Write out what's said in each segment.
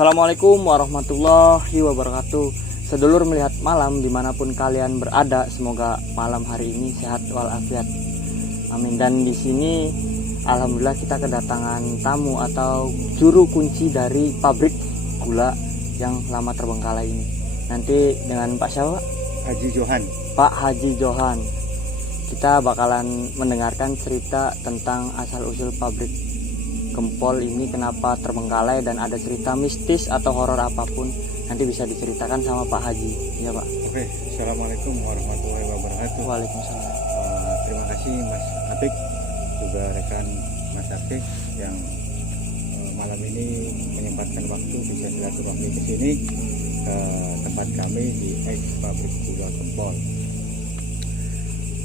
Assalamualaikum warahmatullahi wabarakatuh. Sedulur melihat malam dimanapun kalian berada, semoga malam hari ini sehat walafiat. Amin. Dan di sini alhamdulillah kita kedatangan tamu atau juru kunci dari pabrik gula yang lama terbengkalai ini. Nanti dengan Pak siapa? Haji Johan. Pak Haji Johan. Kita bakalan mendengarkan cerita tentang asal-usul pabrik gempol ini, kenapa terbengkalai, dan ada cerita mistis atau horor apapun nanti bisa diceritakan sama Pak Haji. Ya Pak. Oke, Assalamualaikum warahmatullahi wabarakatuh. Waalaikumsalam. Terima kasih Mas Apik, juga rekan Mas Apik yang malam ini menyempatkan waktu bisa silaturahmi ke sini ke tempat kami di ex pabrik gula gempol.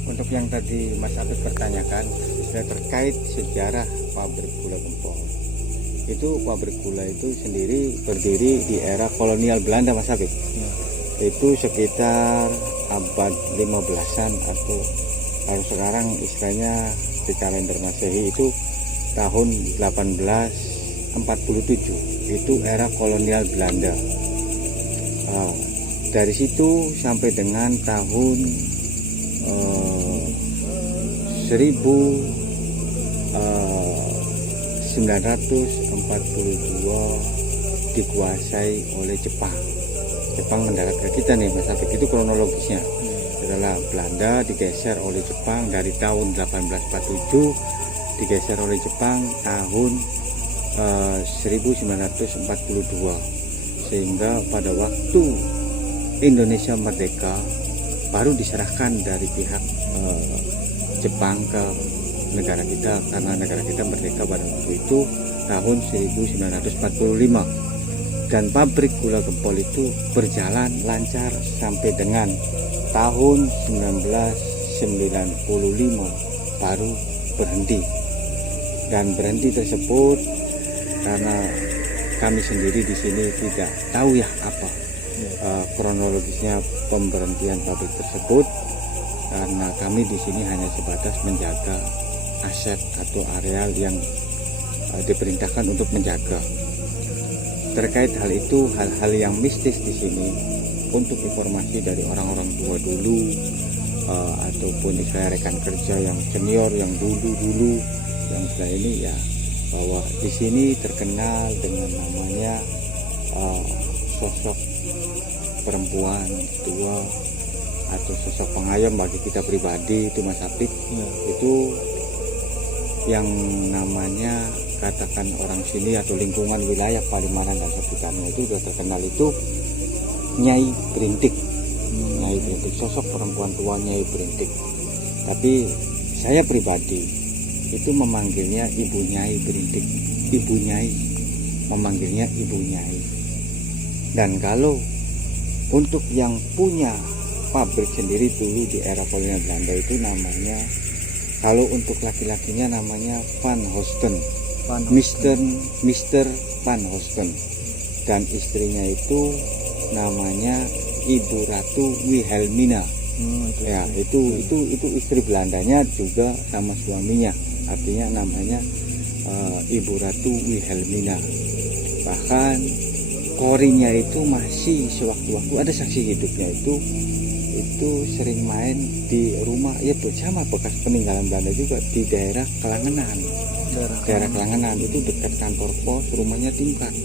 Untuk yang tadi Mas Apik pertanyakan, terkait sejarah pabrik gula gempol. Itu pabrik gula itu sendiri berdiri di era kolonial Belanda, Mas Apik. Ya. Itu sekitar abad 15-an atau kalau sekarang istilahnya di kalender Masehi itu tahun 1847. Itu era kolonial Belanda. Dari situ sampai dengan tahun 1942 dikuasai oleh Jepang. Jepang mendarat ke kita nih Mas Apik, itu kronologisnya. Setelah Belanda digeser oleh Jepang dari tahun 1847, digeser oleh Jepang tahun 1942, sehingga pada waktu Indonesia merdeka baru diserahkan dari pihak Jepang ke negara kita, karena negara kita merdeka pada waktu itu tahun 1945. Dan pabrik gula gempol itu berjalan lancar sampai dengan tahun 1995 baru berhenti. Dan berhenti tersebut karena kami sendiri di sini tidak tahu ya apa kronologisnya pemberhentian pabrik tersebut, karena kami di sini hanya sebatas menjaga aset atau areal yang diperintahkan untuk menjaga. Terkait hal itu, hal-hal yang mistis di sini, untuk informasi dari orang-orang tua dulu ataupun istilah rekan kerja yang senior yang dulu yang setelah ini ya, bahwa di sini terkenal dengan namanya sosok perempuan tua atau sosok pengayom bagi kita pribadi itu Mas Apik. Itu yang namanya katakan orang sini atau lingkungan wilayah Palimanan dan sekitarnya itu sudah terkenal, itu Nyai Berintik. Nyai Berintik, sosok perempuan tua Nyai Berintik. Tapi saya pribadi itu memanggilnya Ibu Nyai Berintik. Ibu Nyai, memanggilnya Ibu Nyai. Dan kalau untuk yang punya pabrik sendiri dulu di era kolonial Belanda itu namanya, kalau untuk laki-lakinya namanya Van Hosten, Mr. Van Hosten, dan istrinya itu namanya Ibu Ratu Wilhelmina. Itu istri Belandanya juga sama suaminya, artinya namanya Ibu Ratu Wilhelmina. Bahkan korinya itu masih sewaktu-waktu ada saksi hidupnya itu sering main di rumah ya bersama bekas peninggalan Belanda juga di daerah Kelangenan. Daerah Kelangenan itu dekat kantor pos, rumahnya tingkat.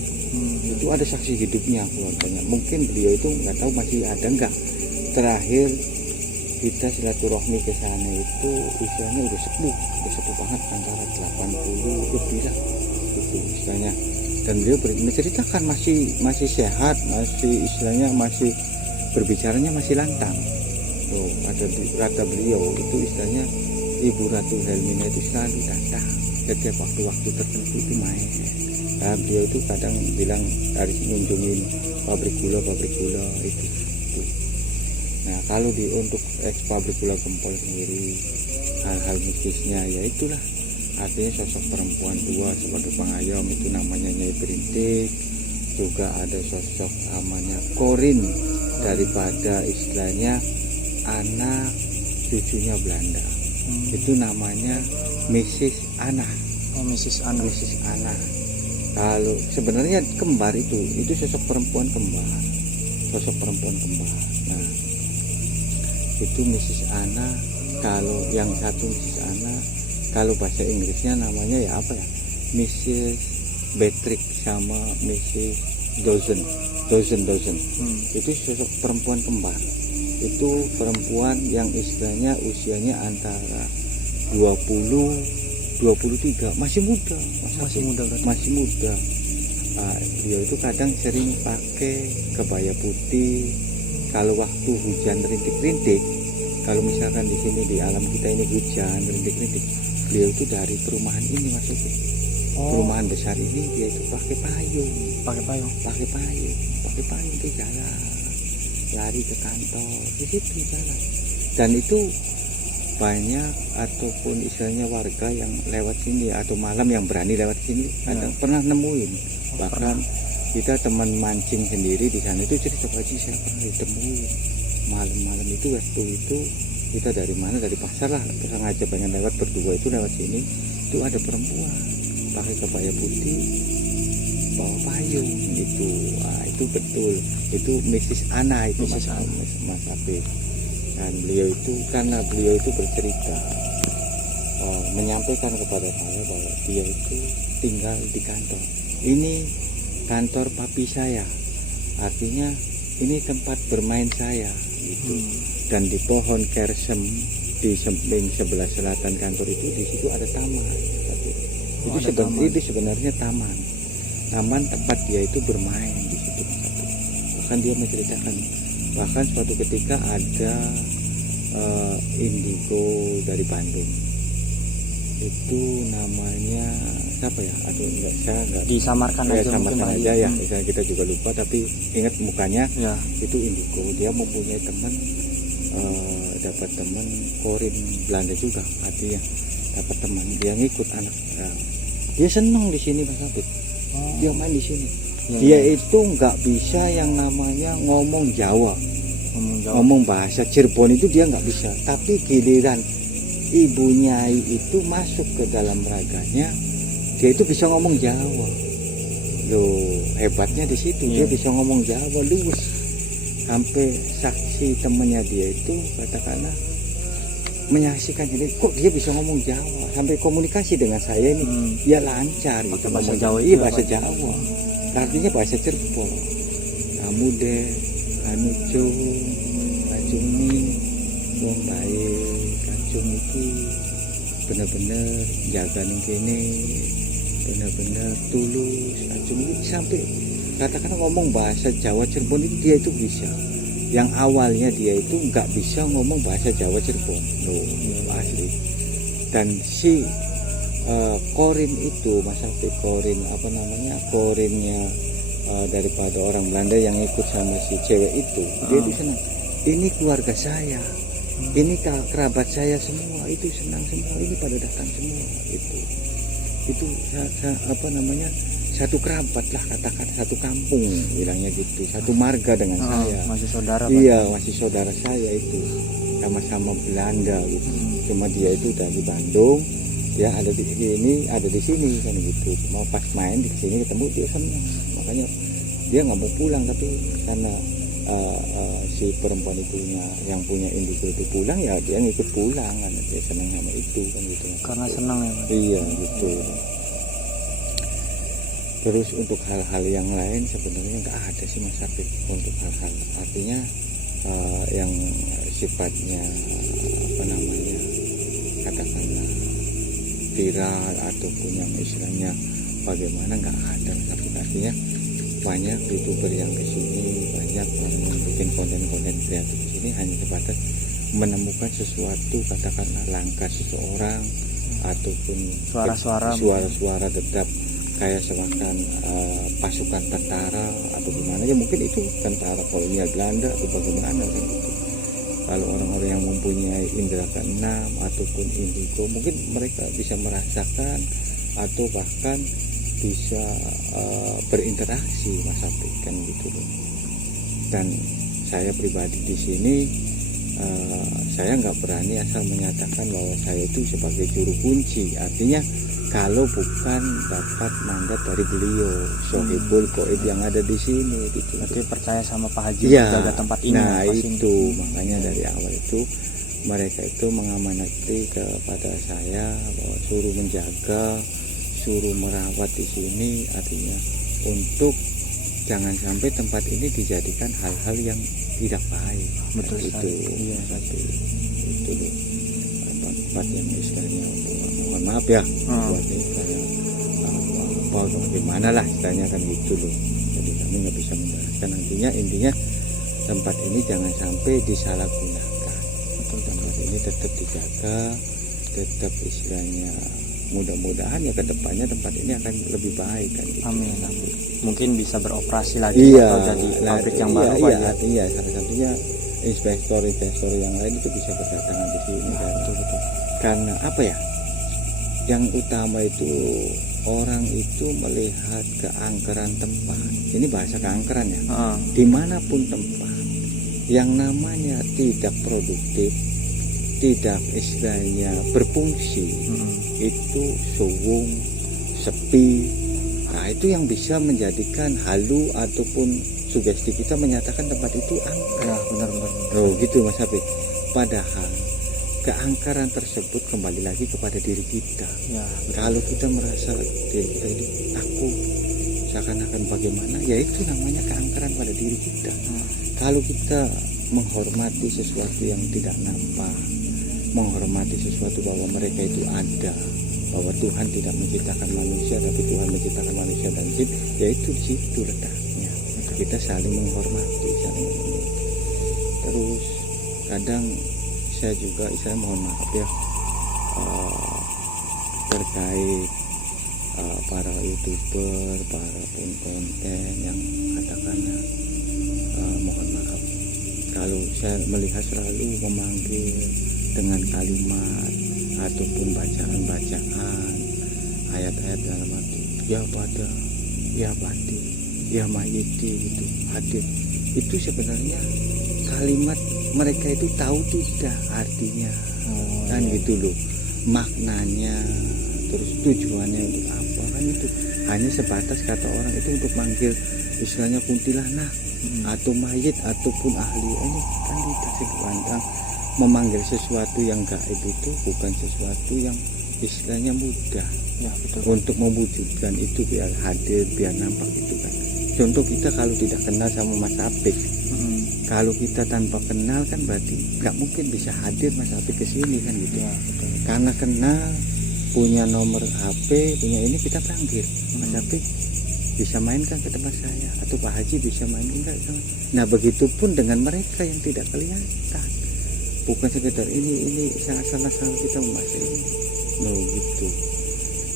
Itu ada saksi hidupnya keluarganya. Mungkin beliau itu nggak tahu masih ada nggak. Terakhir kita silaturahmi ke sana itu usianya udah sepuh banget, antara 80 lebih lah itu istilahnya. Dan beliau menceritakan masih sehat, masih istilahnya masih berbicaranya masih lantang. Tuh, ada di kata beliau itu istilahnya Ibu Ratu Helmina itu selalu datang setiap waktu-waktu tertentu itu main. Nah, beliau itu kadang bilang harus ngunjungin pabrik gula itu. Nah, kalau untuk pabrik gula gempol sendiri, hal-hal mistisnya ya itulah, artinya sosok perempuan tua sebagai pengayom itu namanya Nyai Berintik. Juga ada sosok namanya Korin, daripada istilahnya anak cucunya Belanda. Itu namanya Mrs. Anna. Mrs. Anna. Kalau sebenarnya kembar itu sosok perempuan kembar. Nah, itu Mrs. Anna. Kalau yang satu Mrs. Anna, kalau bahasa Inggrisnya namanya ya apa ya? Mrs. Beatrix sama Mrs. Dawson. Itu sosok perempuan kembar. Itu perempuan yang istilahnya usianya antara 23, masih muda. Masih muda. Dia itu kadang sering pakai kebaya putih. Kalau waktu hujan rintik-rintik, kalau misalkan di sini di alam kita ini hujan rintik-rintik, beliau itu dari perumahan ini maksudnya. Perumahan besar ini dia itu pakai payung itu jalan, lari ke kantor, di situ jalan. Dan itu banyak ataupun istilahnya warga yang lewat sini atau malam yang berani lewat sini kadang pernah nemuin. Bahkan kita teman mancing sendiri di sana itu cerita, Pak Haji, saya pernah ditemuin malam-malam itu. Waktu itu kita dari mana, dari pasar lah, sengaja pengen lewat berdua itu lewat sini, itu ada perempuan pakai kebaya putih bawa payung gitu. Itu betul, itu Mrs. Anna itu Mas Afif. Dan beliau itu karena beliau itu bercerita, menyampaikan kepada saya bahwa dia itu tinggal di kantor. Ini kantor papi saya, artinya ini tempat bermain saya gitu. Dan di pohon kersem di samping sebelah selatan kantor itu, di situ ada taman. Itu sebenarnya taman tempat dia itu bermain di situ. Bahkan dia menceritakan, bahkan suatu ketika ada indigo dari Bandung, itu namanya siapa ya? Aduh, saya nggak disamarkan aja, samarkan aja ya. Misalnya kita juga lupa, tapi ingat mukanya ya. Itu indigo. Dia mempunyai teman, dapat teman korin Belanda juga, artinya dapat teman. Dia ngikut anak. Dia senang di sini Mas Abid. Dia main di sini. Dia itu nggak bisa yang namanya ngomong Jawa. Ngomong bahasa Cirebon itu dia nggak bisa. Tapi giliran Ibu Nyai itu masuk ke dalam raganya, dia itu bisa ngomong Jawa. Loh, hebatnya di situ. Dia bisa ngomong Jawa luwes. Sampai saksi temennya dia itu katakanlah menyaksikan ini, kok dia bisa ngomong Jawa, sampai komunikasi dengan saya ini dia lancar gitu. Bahasa Jawa itu bahasa Jawa, artinya bahasa Cirebon. Kamu deh Kanucung Kacungi wong baik, Kacung iki bener-bener jaga ning kene, bener-bener tulus. Kacung iki sampai katakan ngomong bahasa Jawa Cirebon itu dia itu bisa. Yang awalnya dia itu nggak bisa ngomong bahasa Jawa Cirebon, asli. Dan si korin itu, Mas Afif, korinnya daripada orang Belanda yang ikut sama si cewek itu, dia itu senang. Ini keluarga saya, ini kerabat saya semua, itu senang semua, ini pada datang semua, itu satu kerabat lah, katakan satu kampung bilangnya gitu, satu marga dengan saya. Masih saudara. Iya, masih saudara saya itu, sama-sama Belanda gitu. Cuma dia itu dari Bandung, dia ada di sini kan gitu. Mau pas main di sini ketemu dia senang, makanya dia nggak mau pulang. Tapi karena si perempuan itu yang punya indigo itu pulang, ya dia ngikut pulang kan, dia senang sama itu kan gitu. Karena senang ya Pak? Iya gitu. Terus untuk hal-hal yang lain sebenarnya nggak ada sih Mas Afif, untuk hal-hal artinya yang sifatnya katakanlah viral ataupun yang istilahnya bagaimana, nggak ada. Tapi artinya banyak YouTuber yang kesini, banyak orang yang bikin konten-konten kreatif di sini hanya sebatas menemukan sesuatu, katakanlah langkah seseorang ataupun suara-suara tetap kayak semacam pasukan tentara atau gimana ya, mungkin itu tentara kolonial Belanda atau bagaimana kan gitu. Kalau orang-orang yang mempunyai indera keenam ataupun indigo, mungkin mereka bisa merasakan atau bahkan bisa berinteraksi Mas Afif kan gitu loh. Dan saya pribadi di sini saya nggak berani asal menyatakan bahwa saya itu sebagai juru kunci, artinya kalau bukan dapat mandat dari beliau Sohibul Goib yang ada di sini gitu. Berarti percaya sama Pak Haji Iya, jaga tempat ini. nah pas itu ini. makanya dari awal itu mereka itu mengamanati kepada saya bahwa suruh menjaga, suruh merawat di sini, artinya untuk jangan sampai tempat ini dijadikan hal-hal yang tidak baik. Betul itu sekali. Iya, itu loh tempat yang istilahnya mohon maaf ya buat istilahnya bagaimana lah istilahnya kan gitu loh. Jadi kami nggak bisa menjelaskan, intinya tempat ini jangan sampai disalahgunakan. Tempat ini tetap dijaga, tetap istilahnya mudah-mudahan ya kedepannya tempat ini akan lebih baik kan gitu. Amin. Mungkin bisa beroperasi lagi atau jadi pabrik yang baru Pak ya. Iya, salah satunya investor yang lain itu bisa berdatangan di sini kan. Betul. Karena apa ya? Yang utama itu orang itu melihat keangkeran tempat. Ini bahasa keangkeran ya. Dimanapun tempat yang namanya tidak produktif, tidak istilahnya berfungsi, itu suwung, sepi. Nah itu yang bisa menjadikan halu ataupun sugesti kita menyatakan tempat itu angker. Ya, benar-benar. Oh gitu Mas Habib. Padahal keangkaran tersebut kembali lagi kepada diri kita. Ya, Kalau kita merasa diri kita ini takut, seakan-akan bagaimana, ya itu namanya keangkaran pada diri kita. Kalau kita menghormati sesuatu yang tidak nampak, menghormati sesuatu bahwa mereka itu ada, bahwa Tuhan tidak menciptakan manusia tapi Tuhan menciptakan manusia dan jin, yaitu di situ letaknya. Kita saling menghormati, Terus kadang saya juga mohon maaf ya terkait para YouTuber, para konten yang katakannya mohon maaf kalau saya melihat selalu memanggil dengan kalimat ataupun bacaan-bacaan ayat-ayat dalam arti ya pada, ya bati, ya mayiti gitu hadir. Itu sebenarnya kalimat mereka itu tahu tidak artinya kan gitu loh, maknanya, terus tujuannya untuk apa kan itu hanya sebatas kata orang itu untuk manggil istilahnya kuntilanak atau mayit ataupun ahli. Ini kan tidak sepandang memanggil sesuatu yang gaib itu bukan sesuatu yang istilahnya mudah ya, betul. untuk mewujudkan itu biar hadir, biar nampak itu kan. Contoh kita kalau tidak kenal sama Mas Apik, kalau kita tanpa kenal kan berarti nggak mungkin bisa hadir Mas Apik ke sini kan gitu. Ya, betul. Karena kenal, punya nomor HP, punya ini kita panggil, Mas Apik bisa mainkan ke tempat saya atau Pak Haji bisa mainkan ke tempat. Nah begitupun dengan mereka yang tidak kelihatan, bukan sekedar ini salah kita membahas ini, gitu.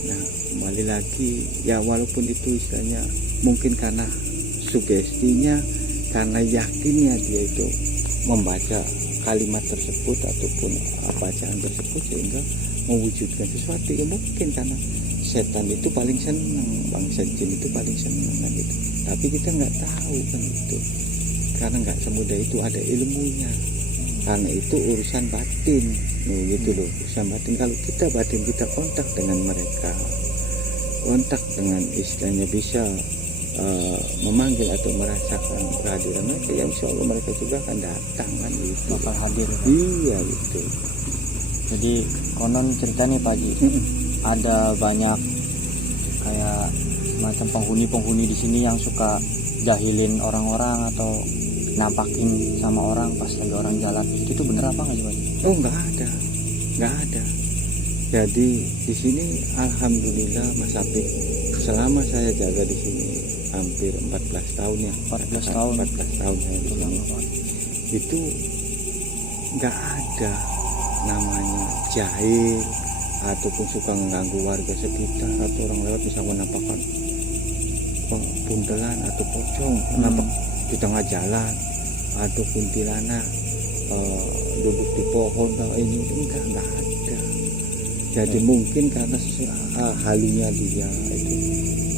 Nah kembali lagi ya walaupun itu istilahnya mungkin karena sugestinya, karena yakinnya dia itu membaca kalimat tersebut ataupun bacaan tersebut sehingga mewujudkan sesuatu yang mungkin karena setan itu paling senang, bangsa jin itu paling senang kan gitu. Tapi kita nggak tahu kan itu, karena nggak semudah itu ada ilmunya. Karena itu urusan batin, gitu loh, urusan batin. Kalau kita batin kita kontak dengan mereka, kontak dengan istilahnya bisa memanggil atau merasakan kehadiran mereka, ya insya Allah mereka juga akan datang kan gitu. Bakal hadir. Iya gitu. Jadi konon cerita nih Pak Haji, ada banyak kayak semacam penghuni di sini yang suka jahilin orang-orang atau nampakin sama orang pas lagi orang jalan. Itu tuh bener apa nggak sih Pak Haji? Oh nggak ada. Jadi di sini alhamdulillah Mas Apik, selama saya jaga di sini hampir 14 tahun ya. 14 tahun saya di sini. Itu nggak ada namanya jahil ataupun suka mengganggu warga sekitar atau orang lewat bisa menampakkan buntelan atau pocong nampak di tengah jalan atau kuntilanak duduk di pohon ini enggak ada. Jadi mungkin karena halunya dia itu.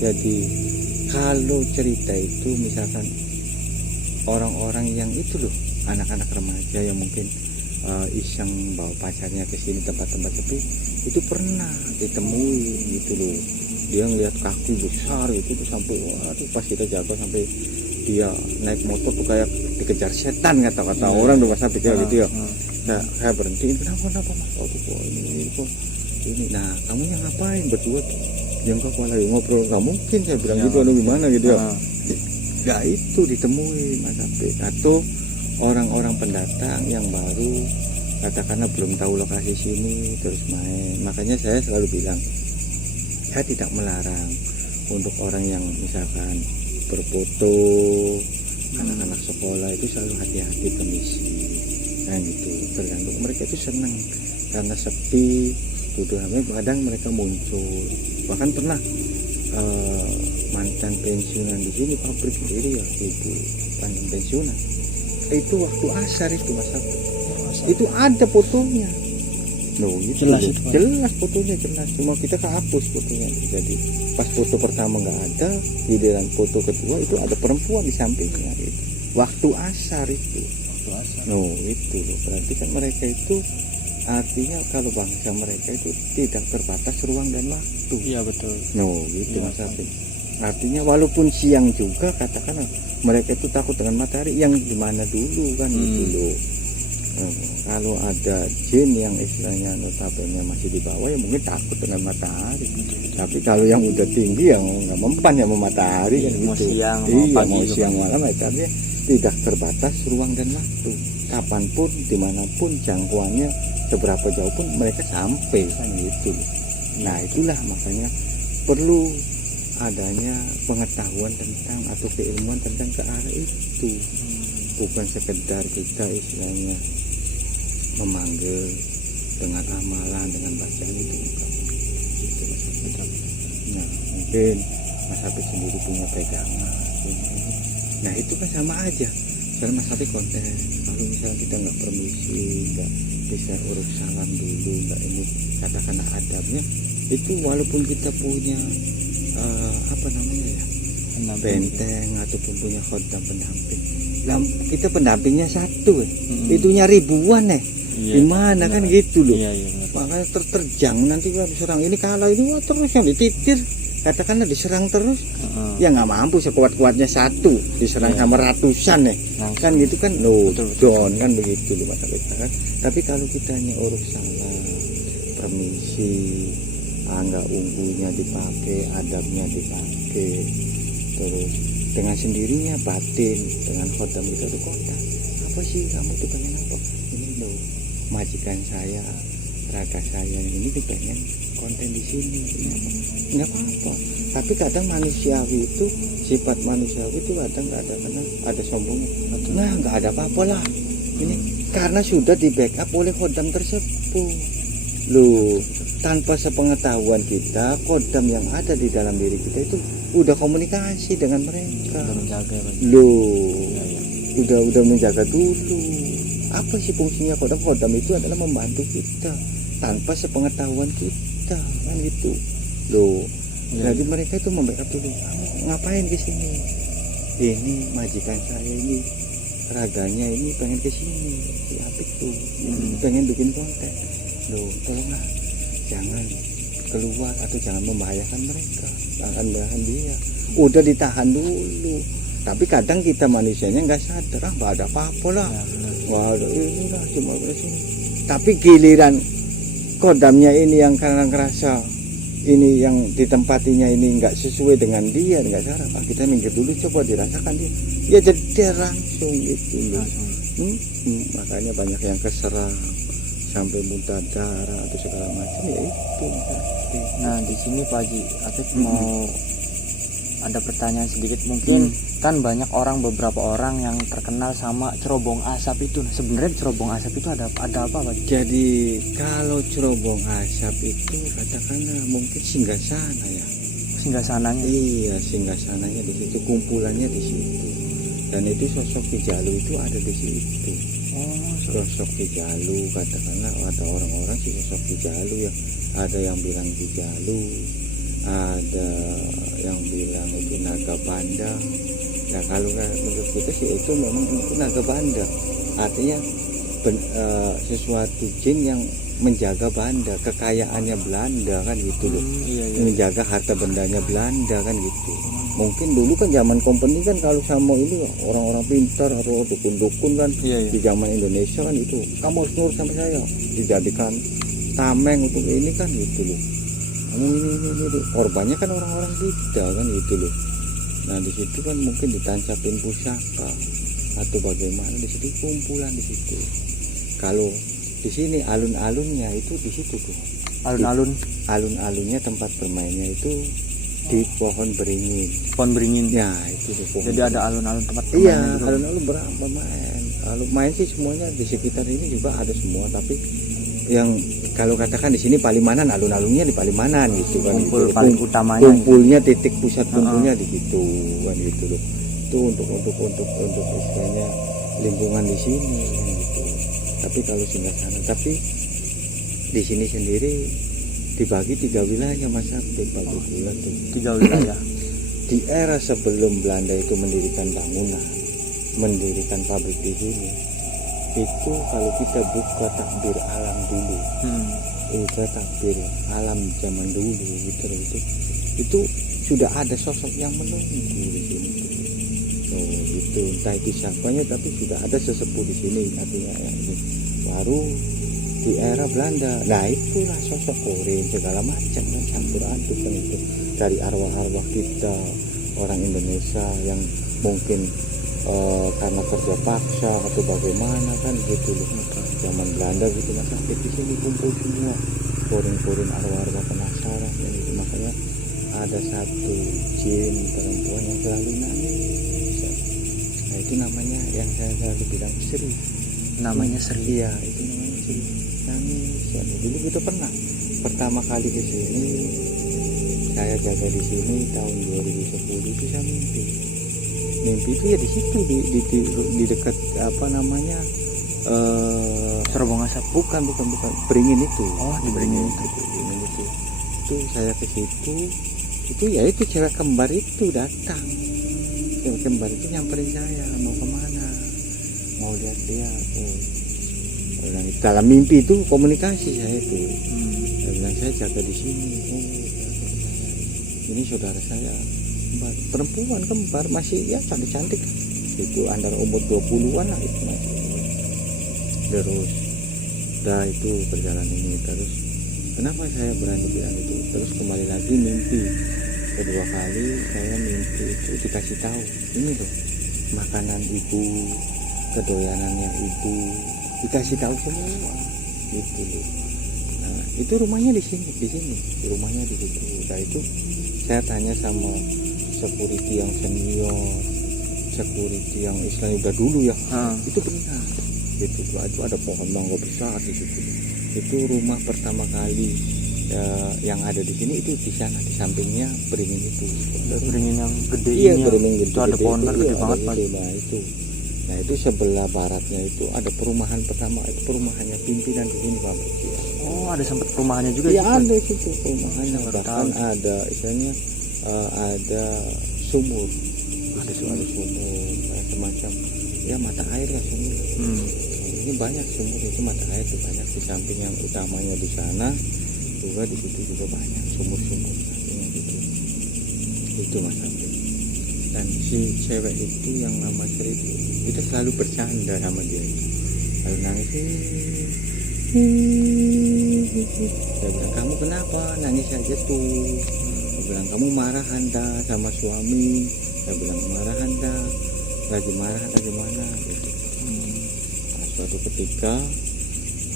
Jadi kalau cerita itu misalkan orang-orang yang itu loh, anak-anak remaja yang mungkin iseng bawa pacarnya ke sini tempat-tempat sepi, itu pernah ditemui gitu loh. Dia ngeliat kaki besar itu tuh sampai waduh, pas kita jaga sampai dia naik motor tuh kayak dikejar setan kata-kata orang tuh, masa pikir gitu ya. Nah, saya berhentiin, kenapa mas? Oh, kok ini. Nah, kamu yang ngapain berdua tuh? Yang kok lagi ngobrol, nggak mungkin saya bilang gitu, anu gimana gitu ya. Ya itu ditemui mas Apik, atau orang-orang pendatang yang baru katakanlah belum tahu lokasi sini terus main. Makanya saya selalu bilang, saya tidak melarang untuk orang yang misalkan berfoto anak-anak sekolah itu selalu hati-hati permisi. Nah gitu, tergantung mereka itu senang karena sepi, butuh HP, kadang mereka muncul. Bahkan pernah mantan pensiunan di sini pabrik sendiri ya, ibu panjang pensiunan. Itu waktu asar itu mas Apik, itu ada fotonya. Loh, itu jelas fotonya jelas, cuma kita kehapus fotonya. Jadi pas foto pertama nggak ada, giliran foto kedua itu ada perempuan di sampingnya itu. Waktu asar itu. Loh itu loh, berarti kan mereka itu artinya kalau bangsa mereka itu tidak terbatas ruang dan waktu. Iya betul. Loh gitu mas Apik. Artinya walaupun siang juga katakan mereka itu takut dengan matahari yang gimana dulu kan gitu loh. Kalau ada jin yang istilahnya notabene masih di bawah ya mungkin takut dengan matahari. Tapi kalau yang udah tinggi yang nggak mempan ya mau matahari kan mau gitu. siang, Mau siang malam artinya tidak terbatas ruang dan waktu. Kapanpun, dimanapun jangkauannya seberapa jauh pun mereka sampai kan gitu. Nah itulah makanya perlu adanya pengetahuan tentang atau keilmuan tentang ke arah itu, bukan sekedar kita istilahnya memanggil dengan amalan, dengan bacaan itu bukan gitu, nah mungkin Mas Apik sendiri punya pegangan. Nah itu kan sama aja, misalnya Mas Apik konten, kalau misalnya kita nggak permisi, nggak bisa urus salam dulu, nggak ini katakanlah adabnya, itu walaupun kita punya apa namanya ya, benteng ataupun punya khodam pendamping, kita pendampingnya satu itunya ribuan gimana kan gitu loh. Makanya terjang nanti diserang ini kalah ini terus yang dititir katakanlah diserang terus ya nggak mampu sekuat-kuatnya satu diserang sama ratusan kan gitu kan loh, don kan begitu loh masalah kan. Tapi kalau kita hanya urus salam, permisi, nggak unggunya dipakai, adabnya dipakai, terus dengan sendirinya batin dengan khodam kita tuh kontak, apa sih kamu tuh pengen apa? Ini loh majikan saya, raga saya ini tuh pengen konten di sini, nggak apa-apa. Tapi kadang manusiawi itu, sifat manusiawi itu kadang nggak ada, karena ada sombongnya. Nah nggak ada apa-apa lah ini karena sudah di backup oleh khodam tersebut loh. Tanpa sepengetahuan kita, kodam yang ada di dalam diri kita itu udah komunikasi dengan mereka. Udah menjaga dulu. Apa sih fungsinya kodam? Kodam itu adalah membantu kita tanpa sepengetahuan kita, kan gitu. Loh, jadi mereka itu membackup dulu. Ngapain ke sini? Ini majikan saya ini, raganya ini pengen ke sini. Si Apik tuh pengen bikin konten. Loh, tolonglah. Jangan keluar atau jangan membahayakan mereka, jangan membahayakan dia. Udah ditahan dulu. Tapi kadang kita manusianya nggak sadar, nggak ada apa-apa lah. Waduh inilah cuma sini. Tapi giliran kodamnya ini yang karena ngerasa ini yang ditempatinya ini nggak sesuai dengan dia, nggak cara. Kita minggir dulu, coba dirasakan dia. Ya jadi langsung gitu loh. Makanya banyak yang keserang sampai muntah darah atau segala macam ya itu. Nah di sini Pak Haji Apik mau ada pertanyaan sedikit mungkin. Kan banyak orang, beberapa orang yang terkenal sama cerobong asap itu. Nah, sebenarnya cerobong asap itu ada apa Pak? Jadi kalau cerobong asap itu katakanlah mungkin singgasana ya. Singgasananya? Iya, singgasananya di situ, kumpulannya di situ. Dan itu sosok Pijalu itu ada di situ. Sosok Pijalu katakanlah, ada orang-orang sih sosok Pijalu ya. Ada yang bilang Pijalu, ada yang bilang itu naga banda. Ya kalau menurut kita sih itu memang itu naga banda. Artinya sesuatu jin yang menjaga Belanda, kekayaannya Belanda kan gitu loh. Menjaga harta bendanya Belanda kan gitu. Mungkin dulu kan zaman company kan kalau sama ini orang-orang pintar atau dukun-dukun kan di zaman Indonesia kan itu kamu harus nurut sama saya, dijadikan tameng untuk ini kan gitu loh. Kamu ini korbannya kan orang-orang kita kan gitu loh. Nah di situ kan mungkin ditancapin pusaka atau bagaimana, di situ kumpulan di situ. Kalau di sini alun-alunnya itu di situ tuh. Alun-alunnya tempat bermainnya itu di pohon beringin. Pohon beringin. Ya itu tuh pohon. Jadi ada alun-alun tempat Iya, bermain. alun-alun bermain. Kalau main sih semuanya di sekitar ini juga ada semua, tapi yang kalau katakan di sini Palimanan, alun-alunnya di Palimanan gitu kan. Kumpul gitu. paling utamanya. Kumpulnya titik pusat kumpulnya di situ kan gitu loh. Itu untuk istilahnya lingkungan di sini kan gitu. Tapi kalau singgah sana, tapi di sini sendiri dibagi 3 wilayah Mas Abdi, Pak Bulan tuh. 3 wilayah. Di era sebelum Belanda itu mendirikan bangunan, mendirikan pabrik di sini, itu kalau kita buka takbir alam dulu, kita takbir alam zaman dulu gitu, itu sudah ada sosok yang menunggu di sini tuh. Oh, itu entah itu siapanya, tapi sudah ada sesepuh di sini artinya ya, ini. Baru di era Belanda, nah itulah sosok korin segala macam kan campur aduk kan itu dari arwah-arwah kita orang Indonesia yang mungkin karena kerja paksa atau bagaimana kan gitu loh. Zaman Belanda gitu mas, sampai di sini kumpul semua korin-korin arwah-arwah penasaran kan itu. Makanya ada satu jin perempuan yang selalu nangis. Nah itu namanya yang saya selalu bilang Sri. Namanya Sri. Iya itu namanya Sri. Nangis ya. Dulu kita pernah pertama kali ke sini, saya jaga di sini tahun 2010 itu saya mimpi itu ya di situ di dekat apa namanya Serobong Asap. bukan Beringin itu. Oh di Beringin itu. Beringin itu saya ke situ, itu ya itu cewek kembar itu datang, cewek kembar itu nyamperin saya, mau kemana, mau lihat-lihat. Dalam mimpi itu komunikasi saya itu. Saya bilang saya jaga di sini. Ini saudara saya kembar, perempuan kembar, masih ya cantik-cantik itu, antara umur 20-an lah itu masih. Terus itu berjalan ini terus. Kenapa saya berani bilang itu? Terus kembali lagi mimpi kedua kali, saya mimpi itu dikasih tahu ini loh makanan ibu, kedoyanannya ibu, dikasih tahu semua gitu loh. Nah itu rumahnya di sini rumahnya di situ. Nah itu saya tanya sama security yang senior, security yang istilahnya udah dulu ya, itu benar gitu. Itu ada pohon mangga besar di situ. Itu rumah pertama kali yang ada di sini itu di sana, di sampingnya beringin itu. Beringin yang gede. Iya, beringin gede. Itu ada pohon gede banget Pak. Nah itu sebelah baratnya itu ada perumahan pertama, itu perumahannya pimpinan di sini Pak. Oh ada sempat perumahannya juga. Iya ada di situ perumahannya, bahkan ada istilahnya ada sumur, ada sumur semacam ya mata air ya sumur. Ini banyak sumur itu, mata air itu banyak di samping yang utamanya di sana juga, di situ juga banyak sumur-sumur gitu. Itu Mas Abdi. Dan si cewek itu yang nama Sri itu selalu bercanda sama dia itu, lalu nangis. Saya bilang kamu kenapa nangis aja tuh? Saya bilang kamu marah anda sama suami? Saya bilang marah anda, lagi marah lagi mana gitu. Suatu ketika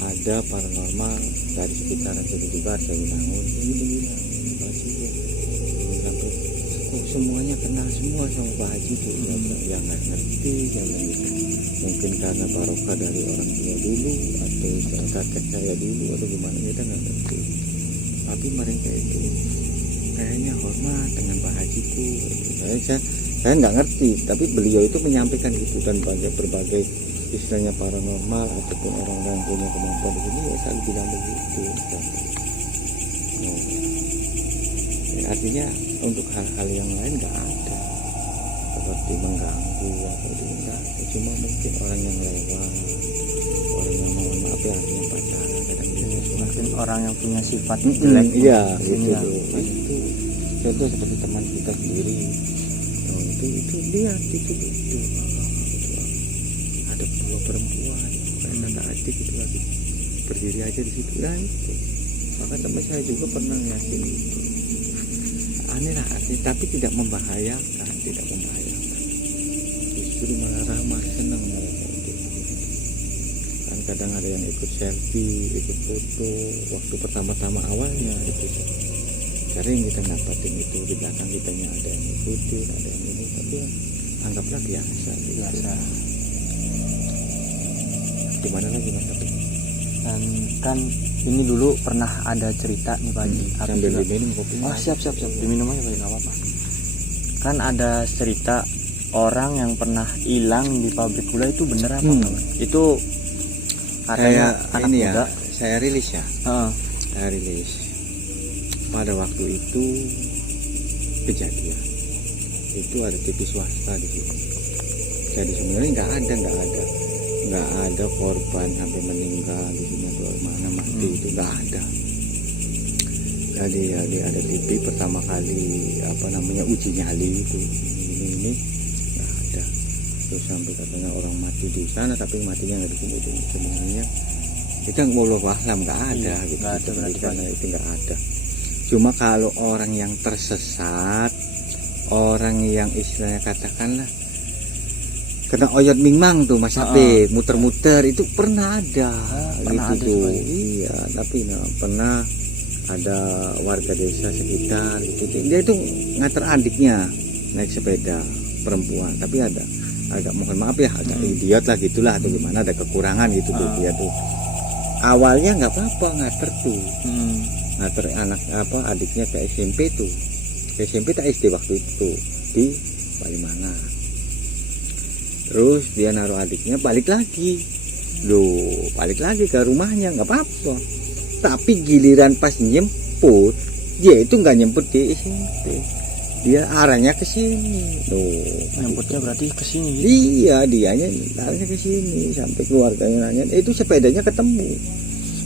ada paranormal dari sekitaran situ juga, saya bilang ini sampai kok semuanya kenal semua sama Pak Haji tuh. Ya nggak ngerti jangan gitu. Mungkin karena barokah dari orang tua dulu atau kakek saya dulu atau gimana, kita nggak ngerti. Tapi mereka itu kayaknya hormat dengan Pak Haji tuh. Saya nggak ngerti, tapi beliau itu menyampaikan gitu. Dan berbagai istilahnya paranormal ataupun orang-orang yang punya kemampuan di sini ya selalu bilang begitu. Artinya untuk hal-hal yang lain nggak ada seperti mengganggu atau tidak, cuma mungkin orang yang lewat orang yang mohon maaf ya yang pacaran kadang dia Mungkin orang yang punya sifat jelek jelek. iya gitu Iya. tuh. Itu contoh seperti teman kita sendiri. Oh, itu dia itu ada dua perempuan kayak kakak adik itu lagi berdiri aja di situ ya itu. Maka teman saya juga pernah yakin itu aneh lah tapi tidak membahayakan justru malah ramah senang malah itu. Kan kadang ada yang ikut selfie ikut foto waktu pertama-tama awalnya itu cara yang kita dapatin itu di belakang kitanya ada yang ikutin ada yang ini tapi ya, anggaplah biasa gitu. Gimana lagi mas Abi? Dan kan ini dulu pernah ada cerita nih Pak Haji. Habis Sambil juga- diminum kopinya. Oh siap diminum aja Pak, nggak apa-apa. Kan ada cerita orang yang pernah hilang di pabrik gula itu bener apa nggak Pak? Itu katanya anak ini muda. saya rilis ya Heeh. saya rilis pada waktu itu kejadian itu ada TV swasta di situ jadi sebenarnya nggak ada korban sampai meninggal di sini atau mana mati itu nggak ada. Jadi ada TV pertama kali apa namanya uji nyali itu ini nggak ada. Terus sampai katanya orang mati di sana tapi matinya nggak di sini itu sebenarnya kita wallahu a'lam nggak ada Iya, gitu. nggak ada berarti, Karena itu nggak ada. Cuma kalau orang yang tersesat, orang yang istilahnya katakanlah kena oyot mingmang tuh Mas Habib, muter-muter itu pernah ada pernah gitu ada tuh. Iya, tapi pernah ada warga desa sekitar gitu. Dia itu nganter adiknya naik sepeda perempuan, tapi agak mohon maaf ya, agak idiot lah gitulah atau gimana ada kekurangan gitu tuh dia tuh. Awalnya nggak apa-apa nganter tuh. Nganter anak adiknya ke SMP tuh. Ke SMP tak SD waktu itu di Palimanan. Terus dia naruh adiknya balik lagi ke rumahnya nggak apa-apa. Tapi giliran pas nyemput, dia itu nggak nyemput di SMP. Dia arahnya ke sini. Nyemputnya berarti ke sini gitu. Iya, dianya arahnya ke sini sampai keluarganya nanya, itu sepedanya ketemu.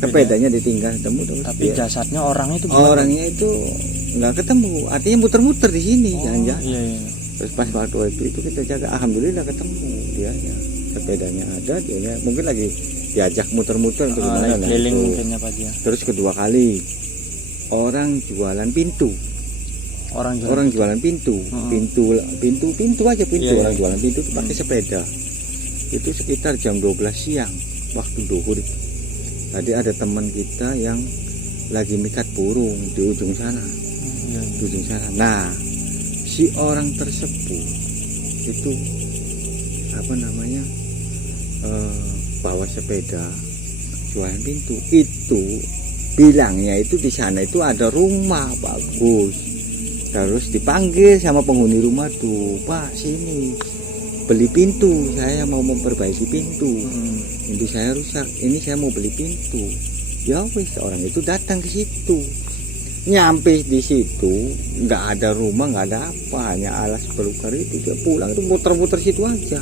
Sepedanya ditinggal ketemu terus. Tapi dia, jasadnya orangnya itu gimana? orangnya itu nggak ketemu. Artinya muter-muter di sini, jangan-jangan. Iya. Terus pas waktu itu kita jaga, alhamdulillah ketemu dianya. Sepedanya ada, dianya mungkin lagi diajak muter-muter atau gimana lah keliling itu. mungkin ya Pak Haji. Terus kedua kali orang jualan pintu. Orang jualan pintu, pintu aja pintu. Iya, Orang iya. jualan pintu itu pakai sepeda. Itu sekitar jam 12 siang waktu duhur itu. Tadi ada teman kita yang lagi mikat burung di ujung sana. Iya. Di ujung sana. Nah, si orang tersebut itu apa namanya bawa sepeda jualan pintu. Itu bilangnya itu di sana itu ada rumah bagus. Terus dipanggil sama penghuni rumah tuh, Pak sini beli pintu, saya mau memperbaiki pintu. Pintu saya rusak, ini saya mau beli pintu. Ya wis, orang itu datang ke situ. Nyampe di situ nggak ada rumah, nggak ada apa, hanya alas pelukar itu. Dia pulang itu muter-muter situ aja.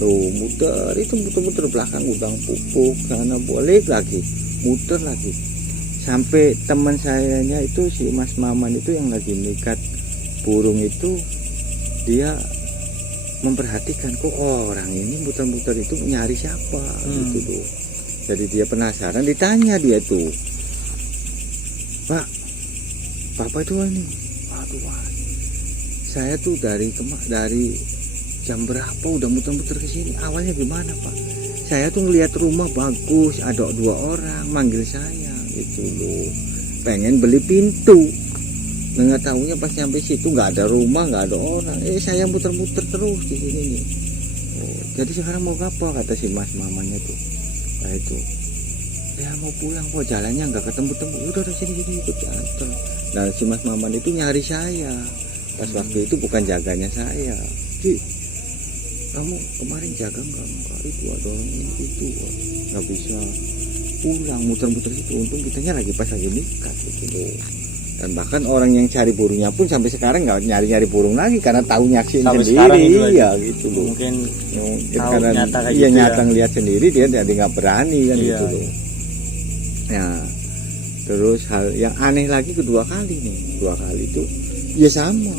Muter belakang udang pupuk sana balik lagi, muter lagi. Sampai teman sayanya itu si Mas Maman itu yang lagi mikat burung itu, dia memperhatikan kok orang ini muter-muter itu nyari siapa gitu tuh. Jadi dia penasaran, ditanya dia tuh, Pak, Bapak itu ini, aduh, saya tuh dari jam berapa udah muter-muter ke sini. Awalnya gimana Pak? Saya tuh ngelihat rumah bagus, ada 2 orang manggil saya gitu loh, pengen beli pintu. Nggak tahunya pas nyampe situ nggak ada rumah, nggak ada orang. Saya muter-muter terus di sini nih. Jadi sekarang mau apa? Kata si Mas Mamannya tuh. Nah itu, ya mau pulang kok, jalannya nggak ketemu-temu. Udah sini ikut jalan. Nah si Mas Maman itu nyari saya. Pas waktu itu bukan jaganya saya. Ci, kamu kemarin jaga nggak? Itu ada orang itu nggak bisa pulang, muter-muter situ. Untung kitanya lagi pas lagi nikah gitu loh. Dan bahkan orang yang cari burungnya pun sampai sekarang nggak nyari-nyari burung lagi karena tahu nyaksiin Sampai sekarang sendiri, itu aja. iya gitu loh. Mungkin Mungkin tahu karena nyata kayak iya gitu nyata ya. ngeliat sendiri dia jadi nggak berani kan Iya, gitu loh. Ya, terus hal yang aneh lagi kedua kali itu ya sama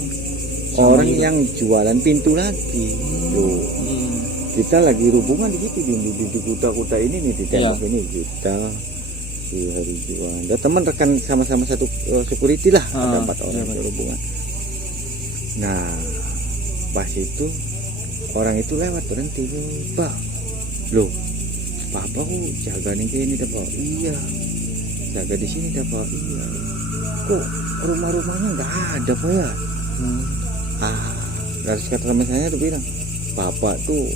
orang juga. yang jualan pintu lagi. Tuh, kita lagi hubungan di situ di kuta-kuta ini nih di tembok ini kita si hari Juanda teman rekan sama-sama satu security lah, ada 4 orang berhubungan. Nah pas itu orang itu lewat berhenti, Pak, loh Papa kok jaga nih kayak ini dah Pak? Iya, jaga di sini dah Pak. Iya, kok rumah-rumahnya nggak ada Pak ya? Dari kata teman saya tuh bilang, Papa tuh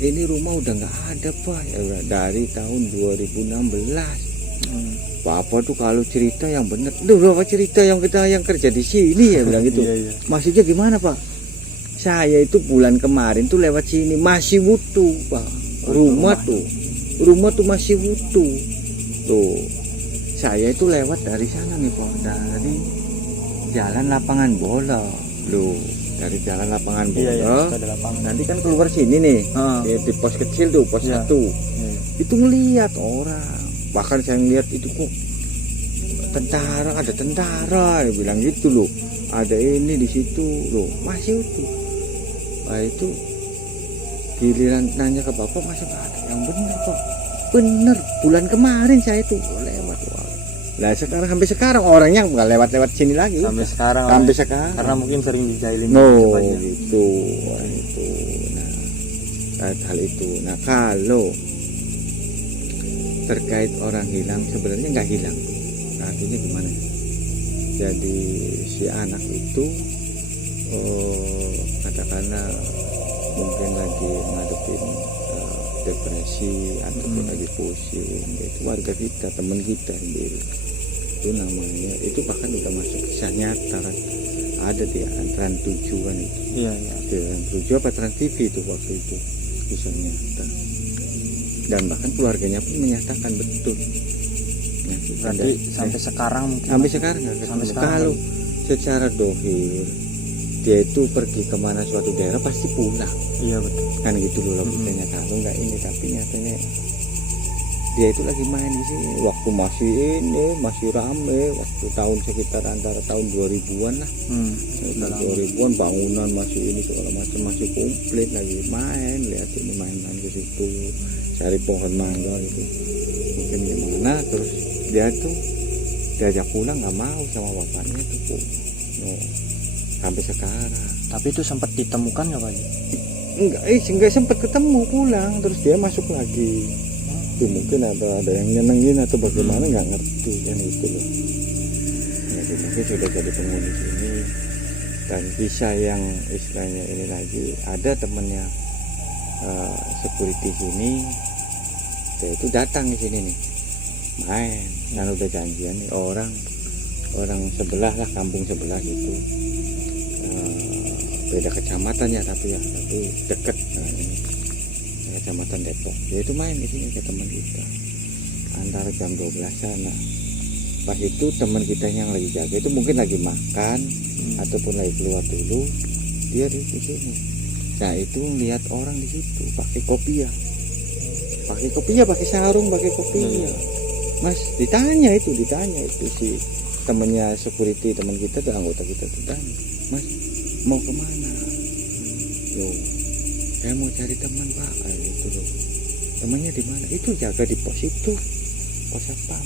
ini rumah udah nggak ada Pak ya, udah dari tahun 2016. Papa tuh kalau cerita yang benar, berapa cerita yang kita yang kerja di sini ya bilang gitu. Iya. Maksudnya gimana Pak? Saya itu bulan kemarin tuh lewat sini masih utuh Pak. Rumah tuh masih utuh. Tuh, saya itu lewat dari sana nih Pak, dari jalan lapangan bola. Loh, dari jalan lapangan bola. Iya, ada lapangan. Nanti kan keluar sini nih, di pos kecil tuh, pos 1. Itu ngelihat orang. Bahkan saya ngelihat itu kok tentara, ada tentara, dia bilang gitu loh. Ada ini di situ loh, masih utuh. Nah itu giliran nanya ke Bapak masih nggak ada. Yang benar Pak, bener bulan kemarin saya itu lewat. Lah sekarang sampai sekarang orangnya nggak lewat sini lagi. Sampai sekarang. Karena mungkin sering dijailin. No gitu. Wah, itu. Nah hal itu. Nah kalau terkait orang hilang sebenarnya nggak hilang, artinya gimana? Jadi si anak itu katakanlah mungkin lagi ngadepin depresi atau lagi pusing, itu warga kita, teman kita sendiri itu namanya, itu bahkan udah masuk kisah nyata kan, ada di Trans 7 kan itu. Iya. Trans 7 apa Trans TV itu waktu itu kisah nyata. Dan bahkan keluarganya pun menyatakan betul. Nah, berarti sampai sekarang mungkin. Sampai sekarang nggak ketemu. Kalau secara dohir dia itu pergi kemana suatu daerah pasti pulang. Iya betul. Kan gitu loh logikanya. Kalau nggak ini, tapi nyatanya dia itu lagi main di sini. Waktu masih rame. Waktu tahun sekitar antara tahun 2000-an lah. 2000-an bangunan masih ini segala macam masih komplit, lagi main. Lihat ini main-main ke situ. Cari pohon mangga gitu, mungkin gimana, terus dia tuh diajak pulang nggak mau sama bapaknya tuh sampai sekarang. Tapi itu sempat ditemukan nggak Pak? Enggak sempat ketemu pulang, terus dia masuk lagi. Itu mungkin ada yang nyenengin atau bagaimana nggak ngerti kan itu loh. Jadi mungkin sudah jadi penghuni sini. Dan bisa yang istilahnya ini lagi, ada temennya security sini, dia itu datang di sini nih main, kan udah janjian nih orang sebelah lah, kampung sebelah gitu, beda kecamatannya tapi deket, kecamatan Depok. Dia itu main di sini ke teman kita antara jam 12-an. Nah pas itu teman kita yang lagi jaga itu mungkin lagi makan ataupun lagi keluar dulu, dia di sini. Nah itu lihat orang di situ pakai kopiah, pakai sarung, pakai kopiah. Mas ditanya itu si temennya security, teman kita tuh, anggota kita tuh tanya, Mas mau kemana? Loh, saya mau cari teman Pak. Gitu loh. Temannya di mana? Itu jaga di pos itu, pos apa?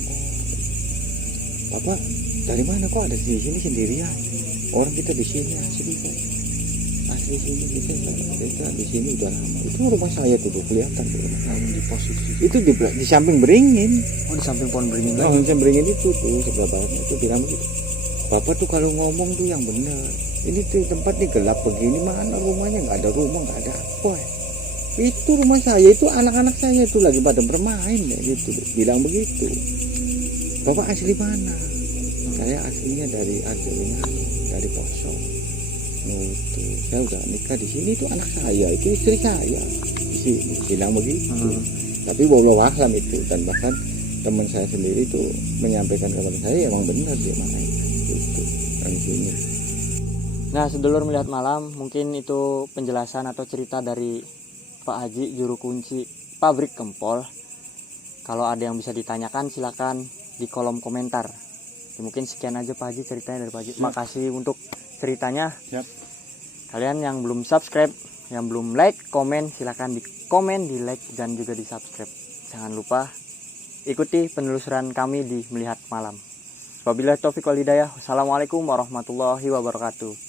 Bapak dari mana kok ada di sini sendirian? Orang kita di sini asli Pak. Asli sini kita di sini udah lama. Itu rumah saya tuh kelihatan tuh. Di pos itu di samping beringin. Oh di samping pohon beringin. Oh di samping beringin itu tuh sebelah baratnya itu bilang begitu. Bapak tuh kalau ngomong tuh yang benar. Ini tuh tempat nih gelap begini, mana rumahnya, nggak ada rumah, nggak ada apa. Itu rumah saya, itu anak-anak saya itu lagi pada bermain ya gitu. Bilang begitu. Bapak asli mana? Saya aslinya dari Arjuna, dari Kosong. Itu saya udah nikah di sini, itu anak saya, itu istri saya di sini, bilang begitu. Tapi wallahu a'lam itu, dan bahkan teman saya sendiri itu menyampaikan kepada saya emang benar dia main. kami sunyi. Nah, sedulur melihat malam, mungkin itu penjelasan atau cerita dari Pak Haji, juru kunci pabrik Gempol. Kalau ada yang bisa ditanyakan, silakan di kolom komentar. Ya, mungkin sekian aja Pak Haji ceritanya dari Pak Haji. Makasih untuk ceritanya. Siap. Kalian yang belum subscribe, yang belum like, komen, silakan di komen, di like, dan juga di subscribe. Jangan lupa ikuti penelusuran kami di Melihat Malam. Wabillahi taufiq wal hidayah. Wassalamualaikum warahmatullahi wabarakatuh.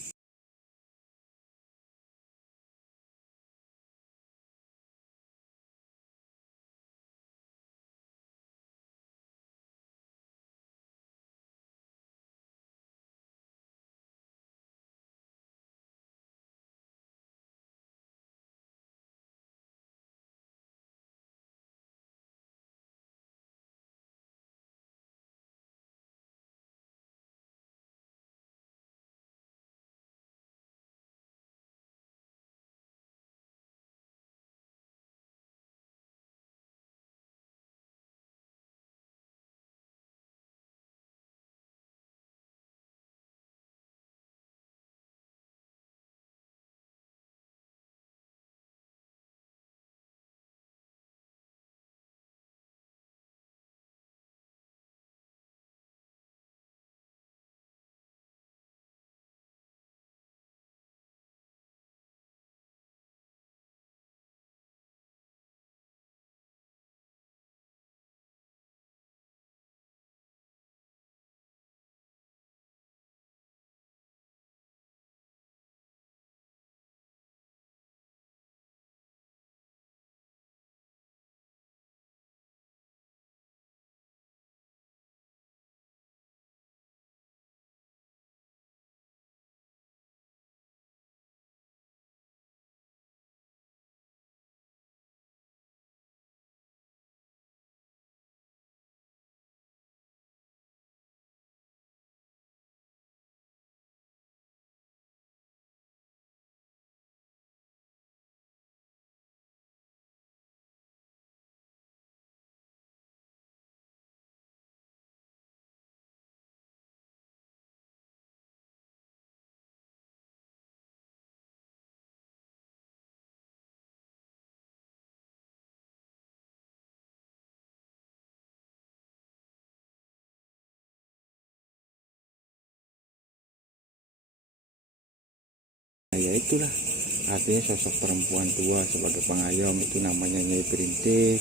Nah, ya itulah artinya sosok perempuan tua sebagai pengayom itu namanya Nyai Berintik.